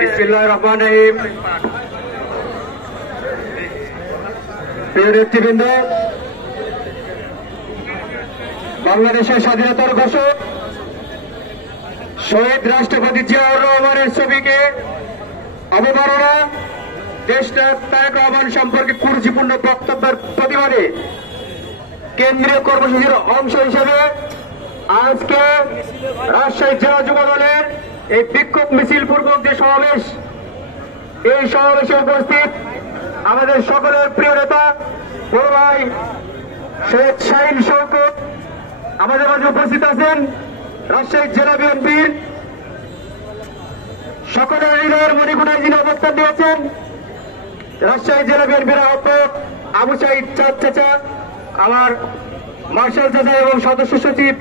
বিসমিল্লাহির রহমানির রহিম। প্রিয় নেতৃবৃন্দ, বাংলাদেশের স্বাধীনতার ঘোষক শহীদ রাষ্ট্রপতি জিয়াউর রহমানের ছবিকে অবমাননা, দেশনায়ক তারেক রহমান সম্পর্কে কুরুচিপূর্ণ বক্তব্যের প্রতিবাদে কেন্দ্রীয় কর্মসূচির অংশ হিসেবে আজকে রাজশাহী জেলা যুব দলের এই বিক্ষোভ মিছিল পূর্বক যে সমাবেশ, এই সমাবেশে উপস্থিত আমাদের সকলের প্রিয় নেতা বড় ভাই শেখ শাহীন শওকত আমাদের মাঝে উপস্থিত আছেন। রাজশাহী জেলা বিএনপির সকলের হৃদয়ের মণিকোঠায় যিনি অবস্থান দিয়েছেন, রাজশাহী জেলা বিএনপির আহ্বায়ক আবু সাইদ চাচা, আমার মার্শাল চাচা এবং সদস্য সচিব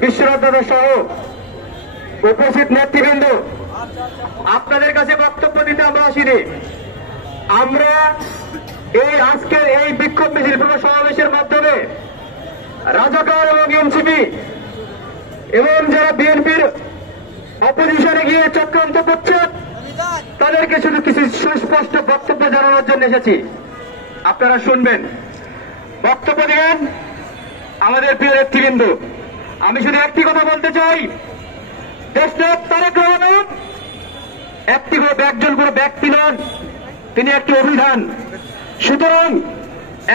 বিশ্বনাথ দাদা সহ উপস্থিত নেতৃবৃন্দ, আপনাদের কাছে বক্তব্য দিতে আমরা আসিনি। আমরা এই আজকের এই বিক্ষোভ মিছিল পূর্ব সমাবেশের মাধ্যমে রাজাকার এবং এনসিপি এবং যারা বিএনপির অপোজিশনে গিয়ে চক্রান্ত করছেন তাদেরকে শুধু কিছু সুস্পষ্ট বক্তব্য জানানোর জন্য এসেছি। আপনারা শুনবেন, বক্তব্য দিবেন আমাদের প্রিয় নেতৃবৃন্দ। আমি শুধু একটি কথা বলতে চাই, দেশনায়ক তারেক রহমান একজন কোনো ব্যক্তি নন, তিনি একটি অভিধান। সুতরাং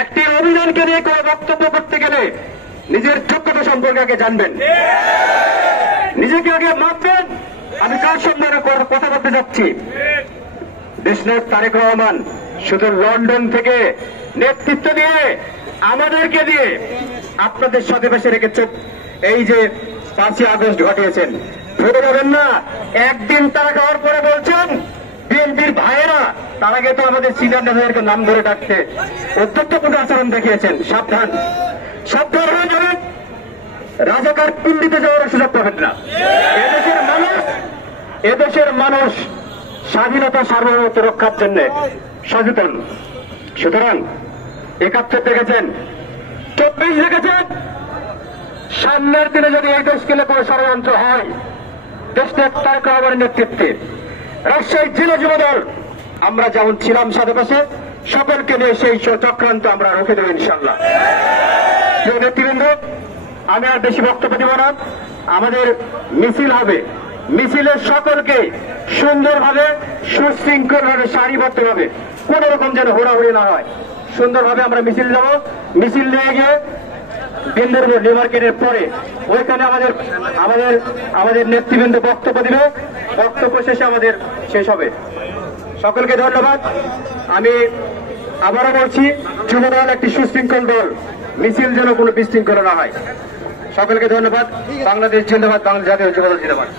একটি অভিধানকে নিয়ে কোনো বক্তব্য করতে গেলে নিজের যোগ্যতা সম্পর্কে আগে জানবেন, নিজেকে আগে মাপবেন। আমি কার সম্মানে কথা বলতে যাচ্ছি? দেশনায়ক তারেক রহমান শুধু লন্ডন থেকে নেতৃত্ব দিয়ে আমাদেরকে দিয়ে আপনাদের সাথে বসে রেখেছে এই যে 5ই আগস্ট ঘটিয়েছেন। ভুলে যাবেন না, একদিন তারা খাওয়ার পরে বলছেন বিএনপির ভাইয়েরা, তার আগে তো আমাদের সিনিয়র নেতাদেরকে নাম ধরে ডাকতে অত্যন্তপূর্ণ আচরণ দেখিয়েছেন। সাবধান, সাবধান হয়ে যাবেন, রাজাকার পিণ্ডিতে যাওয়ার সুযোগ পাবেন না। এদেশের মানুষ স্বাধীনতা সার্বভৌমত্ব রক্ষার জন্য সচেতন। সুতরাং 71 দেখেছেন, 24 দেখেছেন, সামনের দিনে যদি এই দেশকে কোনো ষড়যন্ত্র হয়, দেশনায়ক তারেক রহমানের নেতৃত্বে রাজশাহী জেলা যুব দল আমরা যেমন ছিলাম সাথে পাশে, সকলকে নিয়ে সেই চক্রান্ত আমরা রুখে দেব ইনশাল্লাহ। প্রিয় নেতৃবৃন্দ, আমি আর বেশি বক্তব্য দেব না। আমাদের মিছিল হবে, মিছিলের সকলকে সুন্দরভাবে সুশৃঙ্খলভাবে সারিবদ্ধভাবে, কোন রকম যেন হোড়াহুড়ি না হয়, সুন্দরভাবে আমরা মিছিল যাব। মিছিল নিয়ে গিয়ে বিন্দুর নিউ মার্কেটের পরে ওইখানে আমাদের নেতৃবৃন্দ বক্তব্য দিবে। বক্তব্য শেষে আমাদের শেষ হবে। সকলকে ধন্যবাদ। আমি আবারও বলছি, যুব দল একটি সুশৃঙ্খল দল, মিছিল যেন কোনো বিশৃঙ্খলা না হয়। সকলকে ধন্যবাদ। বাংলাদেশ জিন্দাবাদ, বাংলাদেশ জাতীয় যুব দল জিন্দাবাদ।